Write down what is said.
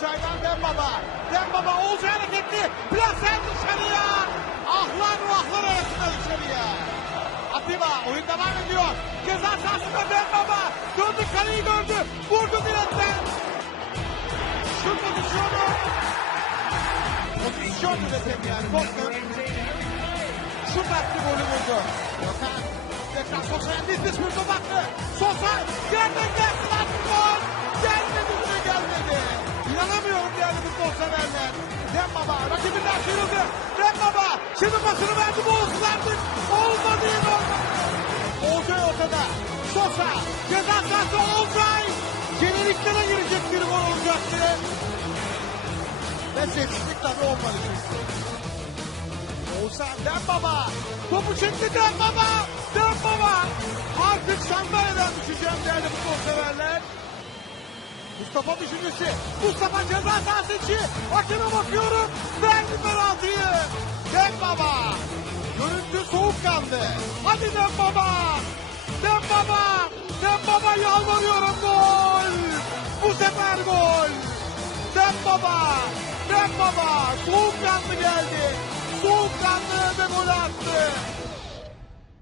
Olcay'dan Dembaba. Dembaba Olcay hareketli. Plase dışarıya. Ahlar vahlar arasında dışarıya. Atiba oyun devam ediyor. Ceza sahasında Dembaba. Döndü kaleyi gördü. Vurdu direkten. Şut pozisyonu. Pozisyon üretemeyen Tottenham. Şut attı golü buldu. Gökhan. Tekrar Sosa'ya nefis bir top İnanamıyorum değerli futbol severler. Dembaba rakibinden sıyrıldı. Dembaba şimdi pasını verdi. Bu olsun artık. Olmadı yine olmadı. Olcay ortada. Sosa ceza sahası Olcay. Jeneriklere girecek bir gol olacaktı. Ve sessizlik tabii olmadı. Oğuzhan Dembaba. Topu Dembaba. Dembaba. Mustafa düşüncesi. Mustafa ceza sahası içi. Hakeme bakıyorum. Verdi penaltıyı. Dembaba. Görüntü soğukkanlı. Hadi Dembaba. Dembaba. Dembaba yalvarıyorum gol. Bu sefer gol. Dembaba. Dembaba. Soğukkanlı geldi. Soğukkanlı ve.